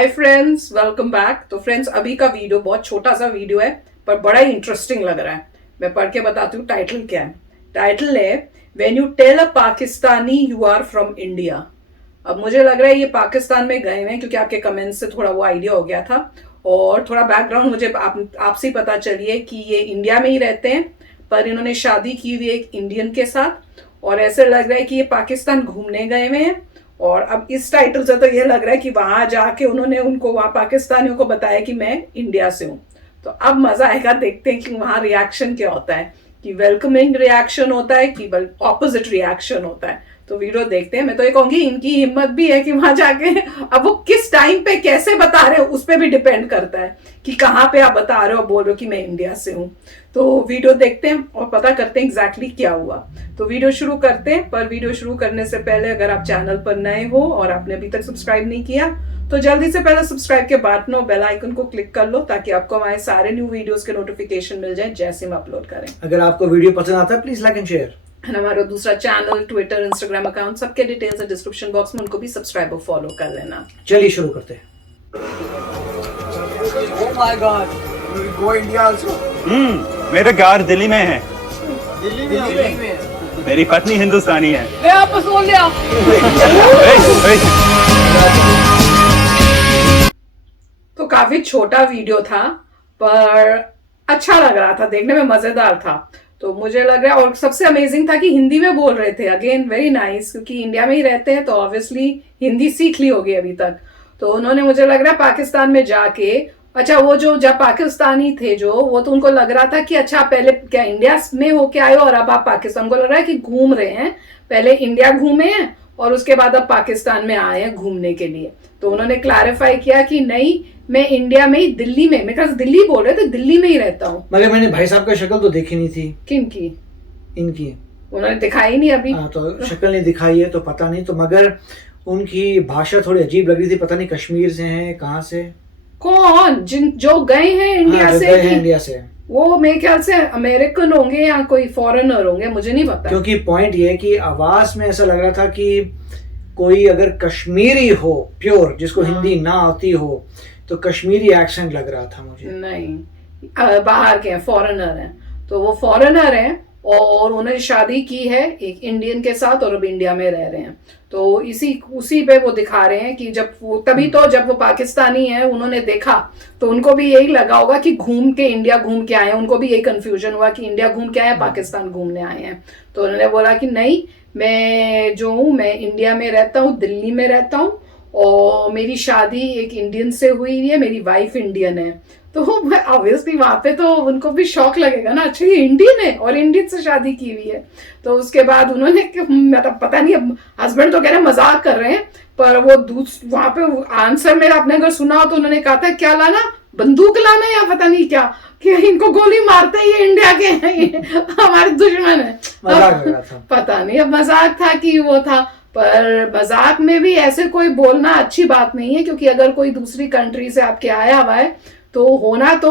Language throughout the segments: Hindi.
Hi friends, welcome back. तो फ्रेंड्स, अभी का वीडियो बहुत छोटा सा वीडियो है पर बड़ा ही इंटरेस्टिंग लग रहा है। मैं पढ़ के बताती हूँ टाइटल क्या है। टाइटल है when you tell a Pakistani you are from India. अब मुझे लग रहा है ये पाकिस्तान में गए हैं क्योंकि आपके कमेंट्स से थोड़ा वो आइडिया हो गया था और थोड़ा बैकग्राउंड मुझे आपसे ही पता चलिए कि ये इंडिया में ही रहते हैं पर इन्होंने शादी की हुई है एक इंडियन के साथ और ऐसे लग रहा है कि ये पाकिस्तान घूमने गए हुए हैं। और अब इस टाइटल से तो ये लग रहा है कि वहां जाके उन्होंने उनको वहां पाकिस्तानियों को बताया कि मैं इंडिया से हूं। तो अब मजा आएगा, देखते हैं कि वहां रिएक्शन क्या होता है, कि वेलकमिंग रिएक्शन होता है कि ऑपोजिट रिएक्शन होता है। तो वीडियो देखते हैं। मैं तो ये कहूंगी इनकी हिम्मत भी है कि वहां जाके अब वो किस टाइम पे कैसे बता रहे हो उस पर भी डिपेंड करता है कि कहाँ पे आप बता रहे हो, बोल रहे हो कि मैं इंडिया से हूँ। तो वीडियो देखते हैं और पता करते हैं एग्जैक्टली क्या हुआ। तो वीडियो शुरू करते हैं, पर वीडियो शुरू करने से पहले अगर आप चैनल पर नए हो और आपने अभी तक सब्सक्राइब नहीं किया तो जल्दी से पहले सब्सक्राइब के बटन और बेल आइकन को क्लिक कर लो ताकि आपको हमारे सारे न्यू वीडियोस के नोटिफिकेशन मिल जाए जैसे हम अपलोड करें। अगर आपको वीडियो पसंद आता है प्लीज लाइक एंड शेयर। हमारा दूसरा चैनल, ट्विटर, इंस्टाग्राम अकाउंट, सबके डिटेल्स है डिस्क्रिप्शन बॉक्स में, उनको भी सब्सक्राइब और फॉलो कर लेना। चलिए शुरू करते हैं। Oh my God! You will go India also? मेरे घर दिल्ली में है। दिल्ली में। मेरी पत्नी हिंदुस्तानी है। ले आपस बोल लिया। तो काफी छोटा वीडियो था पर अच्छा लग रहा था, देखने में मजेदार था। तो मुझे लग रहा है और सबसे अमेजिंग था कि हिंदी में बोल रहे थे। अगेन वेरी नाइस, क्योंकि इंडिया में ही रहते हैं तो ऑब्वियसली हिंदी सीख ली होगी अभी तक। तो उन्होंने, मुझे लग रहा है पाकिस्तान में जाके, अच्छा वो जो जब पाकिस्तानी थे जो, वो तो उनको लग रहा था कि अच्छा पहले क्या इंडिया में होके आए हो और अब आप पाकिस्तान, को लग रहा है कि घूम रहे हैं, पहले इंडिया घूमे हैं और उसके बाद अब पाकिस्तान में आए हैं घूमने के लिए। तो उन्होंने क्लैरिफाई किया कि नहीं, मैं इंडिया में ही, दिल्ली में, मेरे ख्याल दिल्ली बोल रहे थे, दिल्ली में ही रहता हूँ। मगर मैंने भाई साहब का शक्ल तो देखी नहीं थी। किन की? इनकी उन्होंने दिखाई नहीं अभी। तो शक्ल नहीं दिखाई है तो पता नहीं। तो मगर उनकी भाषा थोड़ी अजीब लग रही थी, पता नहीं कश्मीर से हैं कहाँ से। कौन? जिन जो गए हैं इंडिया से? गए हैं इंडिया से। वो मेरे ख्याल से अमेरिकन होंगे या कोई फॉरेनर होंगे, मुझे नहीं पता। क्योंकि पॉइंट ये है कि आवाज में ऐसा लग रहा था कि कोई अगर कश्मीरी हो प्योर, जिसको हिंदी ना आती हो, तो कश्मीरी एक्सेंट लग रहा था मुझे। नहीं, बाहर के हैं, फॉरेनर हैं। तो वो फॉरेनर हैं और उन्होंने शादी की है एक इंडियन के साथ और अब इंडिया में रह रहे हैं। तो उसी पे वो दिखा रहे हैं कि जब वो, तभी तो जब वो पाकिस्तानी है उन्होंने देखा तो उनको भी यही लगा होगा कि घूम के इंडिया घूम के आए हैं। उनको भी यही कंफ्यूजन हुआ कि इंडिया घूम के आए हैं, पाकिस्तान घूमने आए हैं। तो उन्होंने बोला कि नहीं, मैं जो हूँ मैं इंडिया में रहता हूँ, दिल्ली में रहता हूँ और मेरी शादी एक इंडियन से हुई है, मेरी वाइफ इंडियन है। तो ऑब्वियसली वहां पे तो उनको भी शौक लगेगा ना, अच्छा ये इंडियन है और इंडियन से शादी की हुई है। तो उसके बाद उन्होंने, मतलब पता नहीं, अब हस्बैंड तो कह रहे हैं मजाक कर रहे हैं, पर वो वहां पे आंसर मेरा आपने अगर सुना हो तो उन्होंने कहा था क्या लाना, बंदूक लाना या पता नहीं क्या, कि इनको गोली मारते ही ये इंडिया के हैं, ये हमारे दुश्मन है। मजाक लग रहा था। पता नहीं अब मजाक था कि वो था, पर मजाक में भी ऐसे कोई बोलना अच्छी बात नहीं है, क्योंकि अगर कोई दूसरी कंट्री से आपके आया हुआ है तो होना तो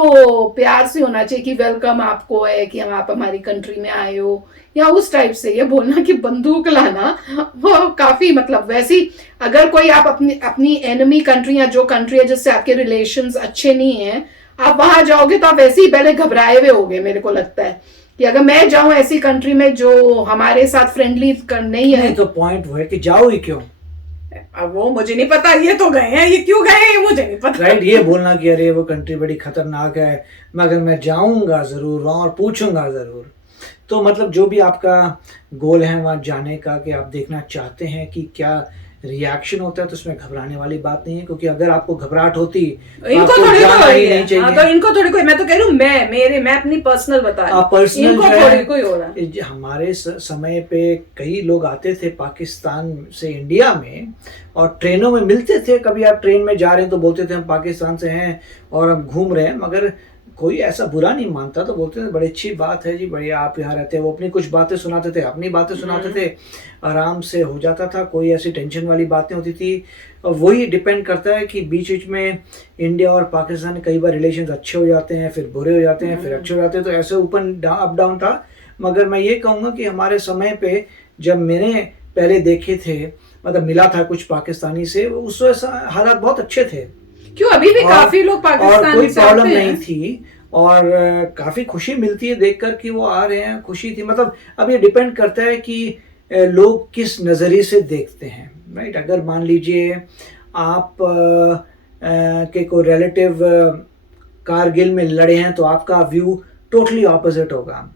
प्यार से होना चाहिए कि वेलकम आपको है, कि हम आप हमारी कंट्री में आए हो, या उस टाइप से। ये बोलना कि बंदूक लाना, वो काफी, मतलब वैसी अगर कोई आप अपनी एनिमी कंट्री या जो कंट्री है जिससे आपके रिलेशंस अच्छे नहीं है, आप वहां जाओगे तो आप वैसे ही पहले घबराए हुए होगे। मेरे को लगता है कि अगर मैं जाऊं ऐसी कंट्री में जो हमारे साथ फ्रेंडली नहीं है, तो पॉइंट वो है कि जाओ ही क्यों। अब वो मुझे नहीं पता, ये तो गए हैं, ये क्यों गए हैं ये मुझे नहीं पता। राइट, ये बोलना कि अरे वो कंट्री बड़ी खतरनाक है, मगर मैं जाऊंगा जरूर और पूछूंगा जरूर। तो मतलब जो भी आपका गोल है वहां जाने का, कि आप देखना चाहते हैं कि क्या रिएक्शन होता है, तो उसमें घबराने वाली बात नहीं है। क्योंकि अगर आपको घबराहट होती इनको आपको थोड़ी जाना ही नहीं कोई, चाहिए। हाँ, तो इनको थोड़ी कोई, मैं तो कह रही हूँ मैं अपनी पर्सनल बता रही हूँ, पर्सनल इनको थोड़ी कोई हो रहा है। हमारे समय पे कई लोग आते थे पाकिस्तान से इंडिया में और ट्रेनों में मिलते थे। कभी आप ट्रेन में जा रहे हैं तो बोलते थे हम पाकिस्तान से हैं और हम घूम रहे हैं, मगर कोई ऐसा बुरा नहीं मानता। तो बोलते थे बड़ी अच्छी बात है जी, बढ़िया आप यहाँ रहते हैं। वो अपनी कुछ बातें सुनाते थे, अपनी बातें सुनाते थे, आराम से हो जाता था, कोई ऐसी टेंशन वाली बातें होती थी। और वही डिपेंड करता है कि बीच बीच में इंडिया और पाकिस्तान कई बार रिलेशंस अच्छे हो जाते हैं, फिर बुरे हो जाते हैं, फिर अच्छे हो जाते हैं। तो ऐसे ऊपर अप डाउन था। मगर मैं ये कहूँगा कि हमारे समय पे जब मैंने पहले देखे थे, मतलब मिला था कुछ पाकिस्तानी से, उस वक्त हालात बहुत अच्छे थे। क्यों अभी भी काफी लोग और पाकिस्तान कोई से आते प्रॉब्लम नहीं हैं। थी और काफी खुशी मिलती है देखकर कि वो आ रहे हैं, खुशी थी। मतलब अब ये डिपेंड करता है कि लोग किस नज़रिए से देखते हैं, राइट। अगर मान लीजिए आप के कोई रिलेटिव कारगिल में लड़े हैं तो आपका व्यू टोटली ऑपोजिट होगा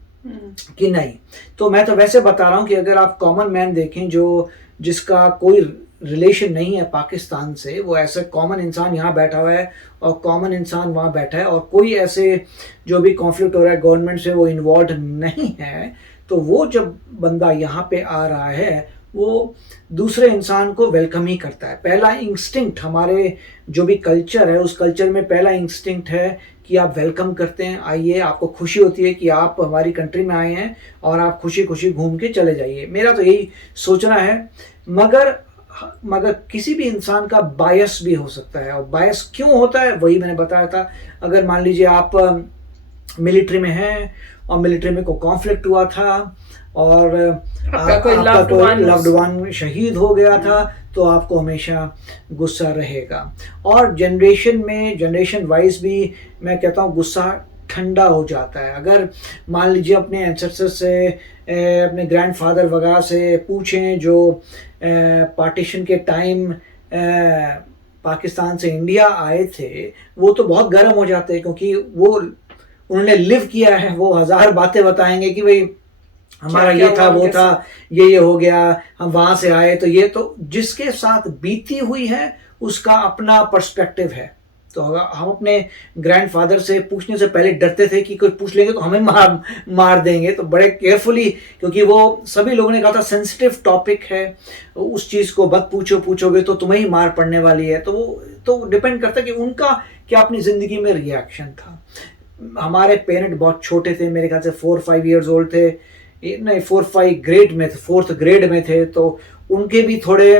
कि नहीं। तो मैं तो वैसे बता रहा हूँ कि अगर आप कॉमन मैन देखें जो जिसका कोई रिलेशन नहीं है पाकिस्तान से, वो ऐसा कॉमन इंसान यहाँ बैठा हुआ है और कॉमन इंसान वहाँ बैठा है और कोई ऐसे जो भी कॉन्फ्लिक्ट हो रहा है गवर्नमेंट से वो इन्वॉल्व नहीं है, तो वो जब बंदा यहाँ पे आ रहा है वो दूसरे इंसान को वेलकम ही करता है। पहला इंस्टिंक्ट हमारे जो भी कल्चर है उस कल्चर में पहला इंस्टिंक्ट है कि आप वेलकम करते हैं, आइए, आपको खुशी होती है कि आप हमारी कंट्री में आए हैं और आप खुशी खुशी घूम के चले जाइए। मेरा तो यही सोचना है। मगर किसी भी इंसान का बायस भी हो सकता है, और बायस क्यों होता है वही मैंने बताया था। अगर मान लीजिए आप मिलिट्री में हैं और मिलिट्री में कोई कॉन्फ्लिक्ट हुआ था और आपका कोई लव्ड वन शहीद हो गया था तो आपको हमेशा गुस्सा रहेगा। और जनरेशन वाइज भी मैं कहता हूँ गुस्सा ठंडा हो जाता है। अगर मान लीजिए अपने एंसेस्टर से अपने ग्रैंडफादर वगैरह से पूछें जो पार्टीशन के टाइम पाकिस्तान से इंडिया आए थे, वो तो बहुत गर्म हो जाते हैं क्योंकि वो उन्होंने लिव किया है। वो हजार बातें बताएंगे कि भाई हमारा ये था, वो था, ये हो गया, हम वहां से आए। तो ये तो जिसके साथ बीती हुई है उसका अपना पर्सपेक्टिव है। तो हम अपने ग्रैंडफादर से पूछने से पहले डरते थे कि कोई पूछ लेंगे तो हमें मार देंगे, तो बड़े केयरफुली, क्योंकि वो सभी लोगों ने कहा था सेंसिटिव टॉपिक है, उस चीज़ को मत पूछोगे तो तुम्हें ही मार पड़ने वाली है। तो डिपेंड करता है कि उनका क्या अपनी ज़िंदगी में रिएक्शन था। हमारे पेरेंट बहुत छोटे थे, मेरे ख्याल से 4-5 ईयर्स ओल्ड थे, नहीं 4-5 ग्रेड में थे, 4th ग्रेड में थे। तो उनके भी थोड़े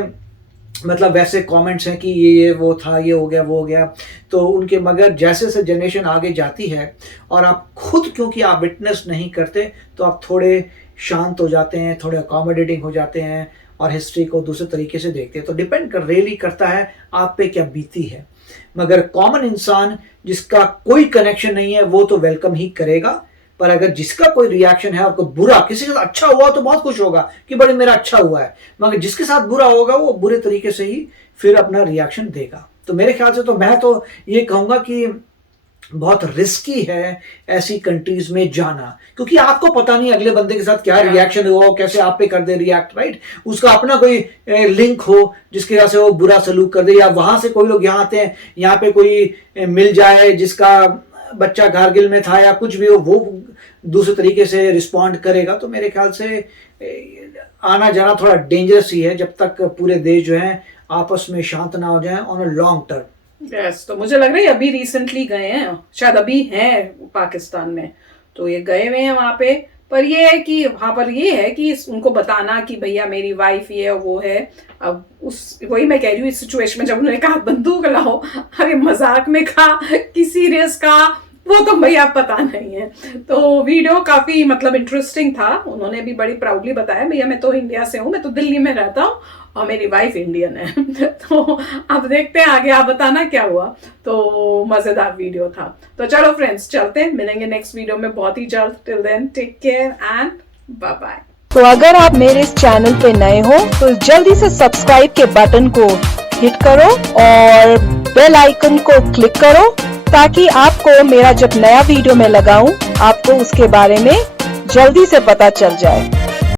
मतलब वैसे कमेंट्स हैं कि ये वो था, ये हो गया, वो हो गया। तो उनके, मगर जैसे जैसे जनरेशन आगे जाती है और आप खुद, क्योंकि आप विटनेस नहीं करते, तो आप थोड़े शांत हो जाते हैं, थोड़े अकोमोडेटिंग हो जाते हैं और हिस्ट्री को दूसरे तरीके से देखते हैं। तो डिपेंड रियली करता है आप पे क्या बीती है। मगर कॉमन इंसान जिसका कोई कनेक्शन नहीं है वो तो वेलकम ही करेगा। पर अगर जिसका कोई रिएक्शन है और कोई बुरा, किसी के साथ अच्छा हुआ तो बहुत खुश होगा कि बड़े मेरा अच्छा हुआ है, मगर जिसके साथ बुरा होगा वो बुरे तरीके से ही फिर अपना रिएक्शन देगा। तो मेरे ख्याल से तो मैं तो ये कहूँगा कि बहुत रिस्की है ऐसी कंट्रीज में जाना, क्योंकि आपको पता नहीं अगले बंदे के साथ क्या रिएक्शन हुआ, कैसे आप पे कर दे रिएक्ट, राइट। उसका अपना कोई लिंक हो जिसकी वजह से वो बुरा सलूक कर दे, या वहां से कोई लोग यहाँ आते हैं, यहाँ पे कोई मिल जाए जिसका बच्चा कारगिल में था या कुछ भी हो, वो दूसरे तरीके से रिस्पॉन्ड करेगा। तो मेरे ख्याल से आना जाना थोड़ा डेंजरस ही है जब तक पूरे देश जो है आपस में शांत ना हो जाए on a long term. Yes, तो मुझे लग रहा है अभी रिसेंटली गए हैं, शायद अभी हैं पाकिस्तान में, तो ये गए हुए हैं वहां पे। पर ये है कि वहां पर ये है कि उनको बताना कि भैया मेरी वाइफ ये है वो है। अब वही मैं कह रही हूँ, इस सिचुएशन में जब उन्होंने कहा बंदूक लाओ, अरे मजाक में कहा कि सीरियस कहा, वो तो भैया पता नहीं है। तो वीडियो काफी मतलब इंटरेस्टिंग था। उन्होंने भी बड़ी प्राउडली बताया भैया मैं तो इंडिया से हूँ, मैं तो दिल्ली में रहता हूँ और मेरी वाइफ इंडियन है। तो अब देखते हैं आगे, आप बताना क्या हुआ। तो मजेदार वीडियो था। तो चलो फ्रेंड्स, चलते हैं, मिलेंगे नेक्स्ट वीडियो में बहुत ही जल्द। Till then take care and bye bye. तो अगर आप मेरे इस चैनल पे नए हो तो जल्दी से सब्सक्राइब के बटन को हिट करो और बेल आइकन को क्लिक करो, ताकि आपको मेरा जब नया वीडियो मैं लगाऊं आपको उसके बारे में जल्दी से पता चल जाए।